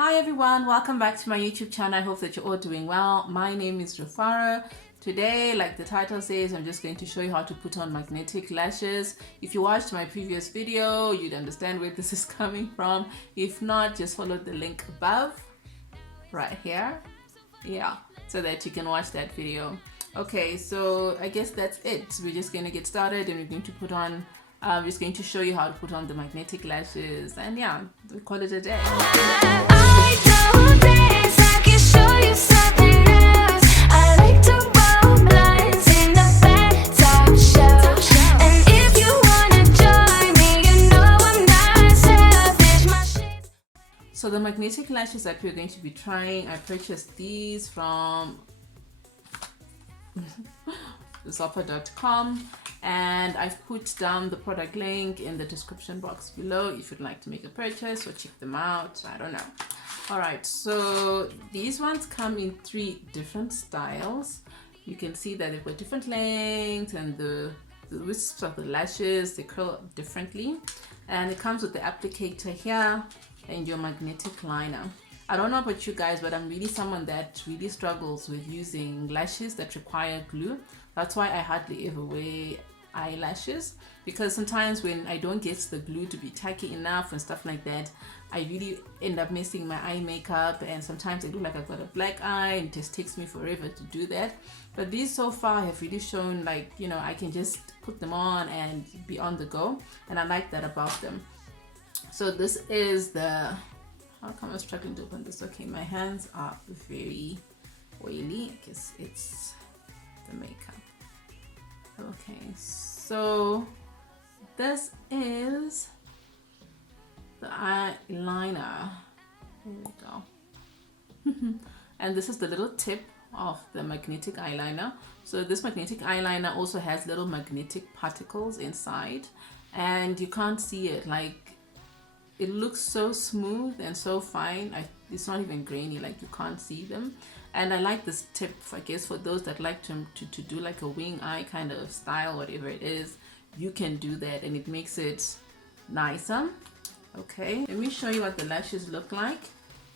Hi everyone, welcome back to my YouTube channel. I hope that you're all doing well. My name is Zoppah. Today, like the title says, I'm just going to show you how to put on magnetic lashes. If you watched my previous video, you'd understand where this is coming from. If not, just follow the link above, right here. Yeah, so that you can watch that video. Okay, so I guess that's it. We're just going to get started and we're going to put on I'm just going to show you how to put on the magnetic lashes, and yeah, we call it a day. I don't dance, I can show you something else. I like to roll blinds in the bathtub show. And if you wanna join me, you know I'm not selfish. My shit. So the magnetic lashes that we're going to be trying, I purchased these from Zoppah.com, and I've put down the product link in the description box below if you'd like to make a purchase or check them out. I don't know. All right, so these ones come in 3 different styles. You can see that they've got different lengths, and the wisps of the lashes, they curl differently, and it comes with the applicator here and your magnetic liner. I don't know about you guys, but I'm really someone that really struggles with using lashes that require glue. That's why I hardly ever wear eyelashes, because sometimes when I don't get the glue to be tacky enough and stuff like that, I really end up messing my eye makeup, and sometimes I look like I've got a black eye and it just takes me forever to do that. But these so far have really shown, like, you know, I can just put them on and be on the go, and I like that about them. So this is the, how come I'm struggling to open this? Okay, my hands are very oily. I guess it's the makeup. Okay, so this is the eyeliner. Here we go. And this is the little tip of the magnetic eyeliner. So this magnetic eyeliner also has little magnetic particles inside, and you can't see it. Like, it looks so smooth and so fine. It's not even grainy, like you can't see them. And I like this tip, I guess, for those that like to do like a wing eye kind of style, whatever it is, you can do that and it makes it nicer. Okay, let me show you what the lashes look like.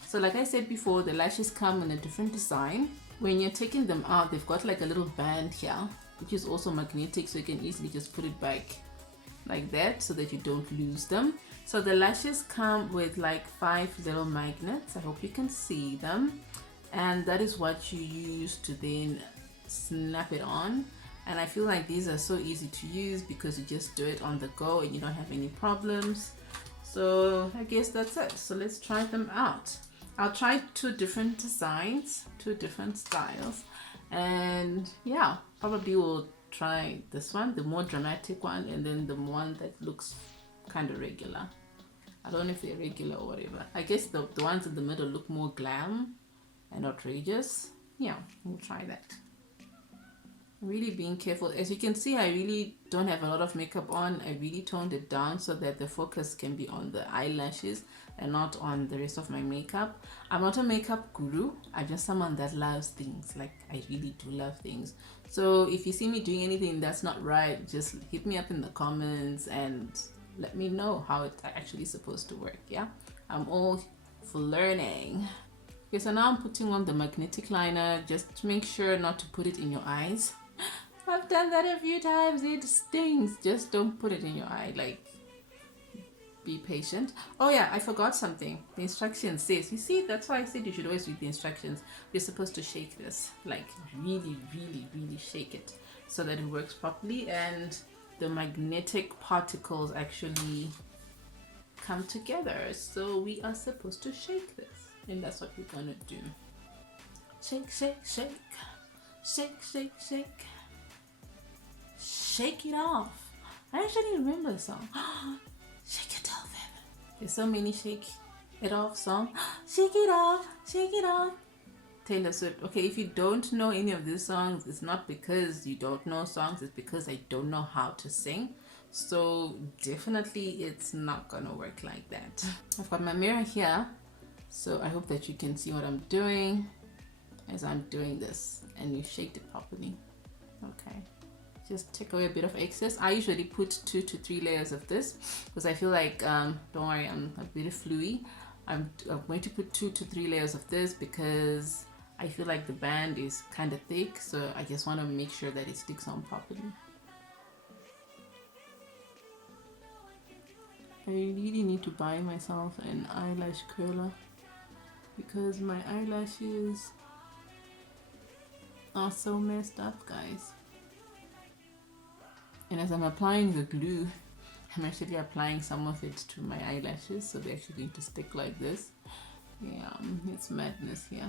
So like I said before, the lashes come in a different design. When you're taking them out, they've got like a little band here, which is also magnetic, so you can easily just put it back like that so that you don't lose them. So the lashes come with like 5 little magnets. I hope you can see them, and that is what you use to then snap it on. And I feel like these are so easy to use because you just do it on the go and you don't have any problems. So I guess that's it. So let's try them out. I'll try 2 different designs, 2 different styles, and yeah, probably we'll try this one, the more dramatic one, and then the one that looks kind of regular. I don't know if they're regular or whatever. I guess the ones in the middle look more glam and outrageous. Yeah, we'll try that. Really being careful. As you can see, I really don't have a lot of makeup on. I really toned it down so that the focus can be on the eyelashes and not on the rest of my makeup. I'm not a makeup guru. I'm just someone that loves things. Like, I really do love things. So if you see me doing anything that's not right, just hit me up in the comments and let me know how it's actually supposed to work. Yeah, I'm all for learning. Okay, so now I'm putting on the magnetic liner. Just make sure not to put it in your eyes. I've done that a few times. It stings. Just don't put it in your eye. Like, be patient. Oh yeah, I forgot something. The instructions says, you see, that's why I said you should always read the instructions. You're supposed to shake this, like really, really, really shake it so that it works properly and the magnetic particles actually come together. So we are supposed to shake this, and that's what we're gonna do. Shake, shake, shake, shake, shake, shake, shake it off. I actually remember the song. Shake it off, heaven. There's so many shake it off songs. Shake it off, shake it off. Taylor Swift. Okay, if you don't know any of these songs, it's not because you don't know songs, it's because I don't know how to sing. So definitely it's not gonna work like that. I've got my mirror here, so I hope that you can see what I'm doing as I'm doing this, and you shake it properly. Okay, just take away a bit of excess. I usually put 2 to 3 layers of this because I feel like don't worry, I'm a bit fluey. I'm going to put 2 to 3 layers of this because I feel like the band is kind of thick, so I just want to make sure that it sticks on properly. I really need to buy myself an eyelash curler because my eyelashes are so messed up, guys. And as I'm applying the glue, I'm actually applying some of it to my eyelashes, so they're actually going to stick like this. Yeah, it's madness here.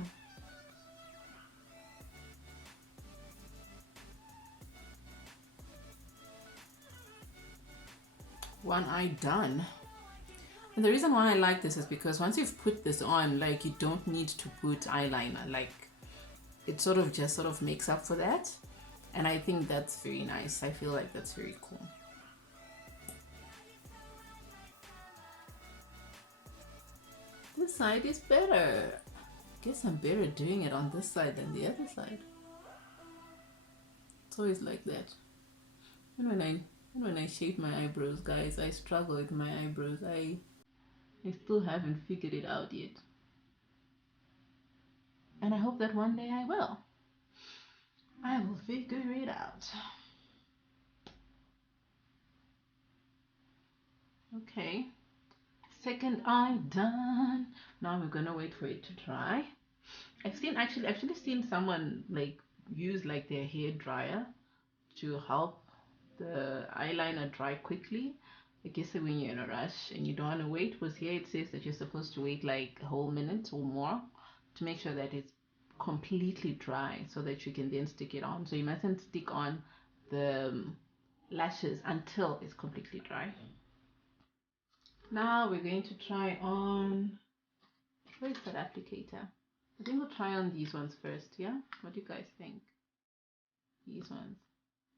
One eye done. And the reason why I like this is because once you've put this on, like, you don't need to put eyeliner. Like, it sort of makes up for that. And I think that's very nice. I feel like that's very cool. This side is better. I guess I'm better doing it on this side than the other side. It's always like that. And when I shape my eyebrows, guys, I struggle with my eyebrows. I still haven't figured it out yet. And I hope that one day I will. I will figure it out. Okay. Second eye done. Now we're gonna wait for it to dry. I've actually seen someone like use like their hair dryer to help the eyeliner dry quickly. I guess when you're in a rush and you don't want to wait, because here it says that you're supposed to wait like a whole minute or more to make sure that it's completely dry so that you can then stick it on. So you mustn't stick on the lashes until it's completely dry. Now we're going to try on, where is that applicator? I think we'll try on these ones first, yeah? What do you guys think? These ones.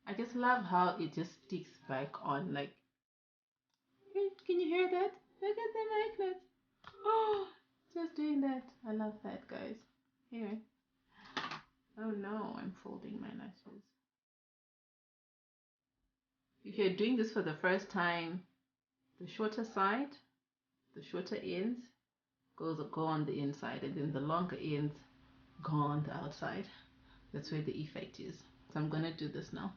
I just love how it just sticks back on, like, can you hear that? Look at the magnets. Oh, just doing that. I love that, guys. Anyway. Oh no, I'm folding my lashes. If you're doing this for the first time, the shorter side, the shorter ends go on the inside, and then the longer ends go on the outside. That's where the effect is. So I'm gonna do this now.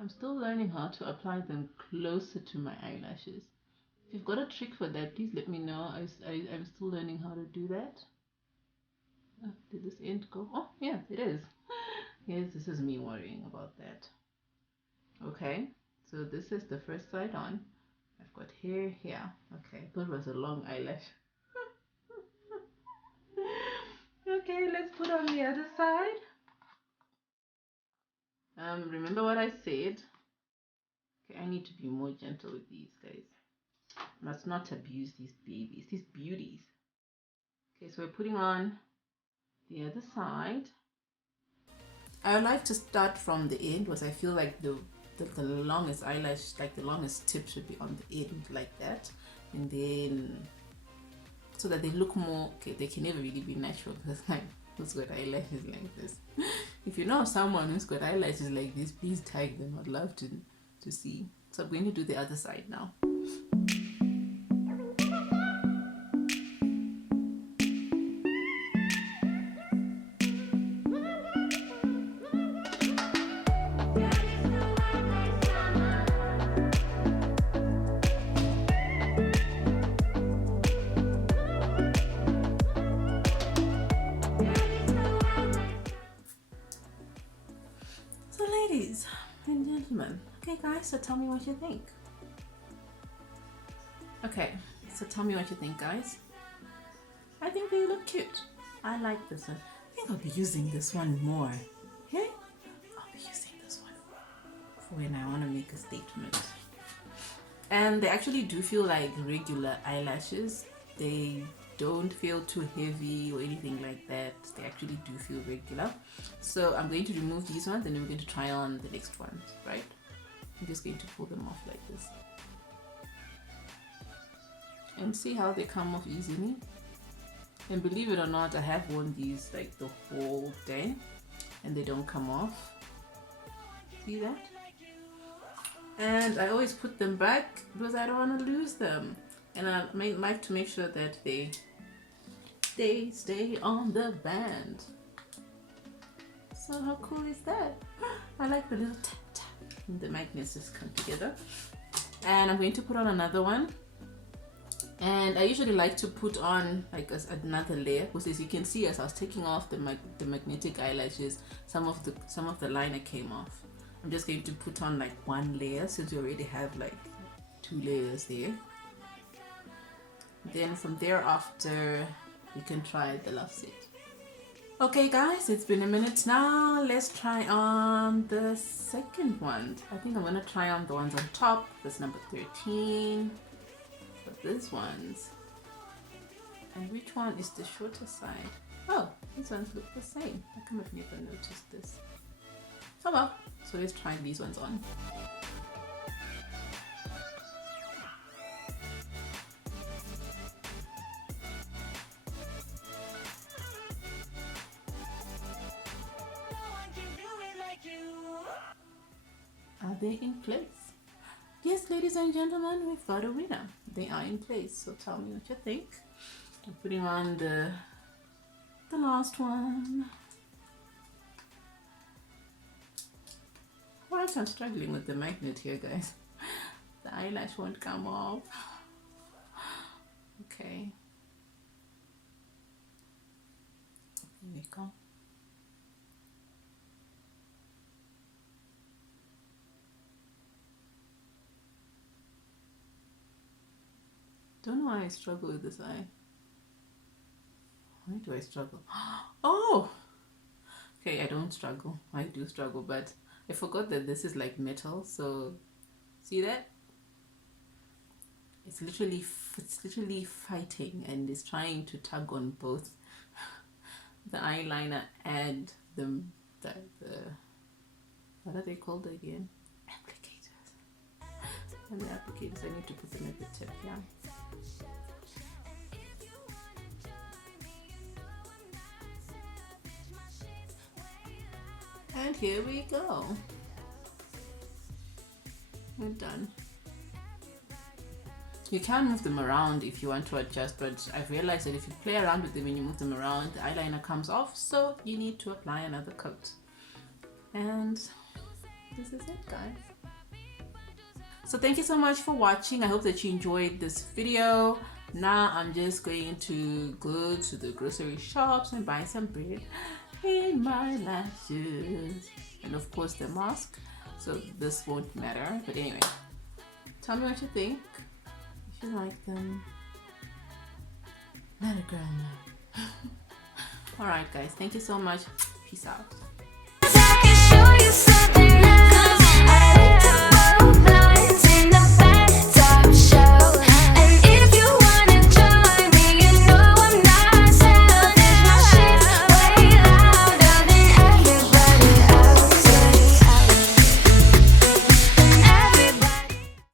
I'm still learning how to apply them closer to my eyelashes. If you've got a trick for that, please let me know. I'm still learning how to do that. Oh, did this end go? Oh, yeah, it is. Yes, this is me worrying about that. Okay, so this is the first side on. I've got hair here. Okay, that was a long eyelash. Okay, let's put on the other side. Remember what I said? Okay, I need to be more gentle with these guys. Must not abuse these babies, these beauties. Okay, so we're putting on the other side. I like to start from the end because I feel like the longest eyelash, like the longest tip should be on the end like that. And then, so that they look more, okay, they can never really be natural because like, who's got eyelashes like this? If you know someone who's got eyelashes like this, please tag them. I'd love to see. So I'm going to do the other side now. Ladies and gentlemen, okay guys, so tell me what you think. Okay, so tell me what you think, guys. I think they look cute. I like this one. I think I'll be using this one more. Okay, I'll be using this one for when I want to make a statement. And they actually do feel like regular eyelashes. They don't feel too heavy or anything like that. They actually do feel regular. So I'm going to remove these ones and then we're going to try on the next ones, right? I'm just going to pull them off like this. And see how they come off easily. And believe it or not, I have worn these like the whole day and they don't come off. See that? And I always put them back because I don't want to lose them. And I like to make sure that they stay on the band. So how cool is that? I like the little tap tap. And the magnets just come together. And I'm going to put on another one. And I usually like to put on like another layer, because as you can see, as I was taking off the magnetic eyelashes, some of the liner came off. I'm just going to put on like one layer since we already have like 2 layers there. Then from thereafter, you can try the love set. Okay guys, it's been a minute now. Let's try on the second one. I think I'm gonna try on the ones on top. That's number 13. But these ones. And which one is the shorter side? Oh, these ones look the same. How come I've never noticed this? Oh well, so let's try these ones on. Are they in place? Yes, ladies and gentlemen, we've got a winner. They are in place, so tell me what you think. I'm putting on the last one. Right, I'm struggling with the magnet here, guys. The eyelash won't come off. Okay. Here we go. Don't know why I struggle with this eye. Why do I struggle? Oh! Okay, I don't struggle. I do struggle, but I forgot that this is like metal, so see that? It's literally fighting and it's trying to tug on both the eyeliner and the what are they called again? Applicators. And the applicators, I need to put them at the tip, yeah. And here we go. We're done. You can move them around if you want to adjust, but I've realized that if you play around with them and you move them around, the eyeliner comes off, so you need to apply another coat. And this is it, guys. So thank you so much for watching. I hope that you enjoyed this video. Now I'm just going to go to the grocery shops and buy some bread in my lashes, and of course the mask, so this won't matter. But anyway, tell me what you think. If you like them, let a girl know. Alright guys, thank you so much. Peace out.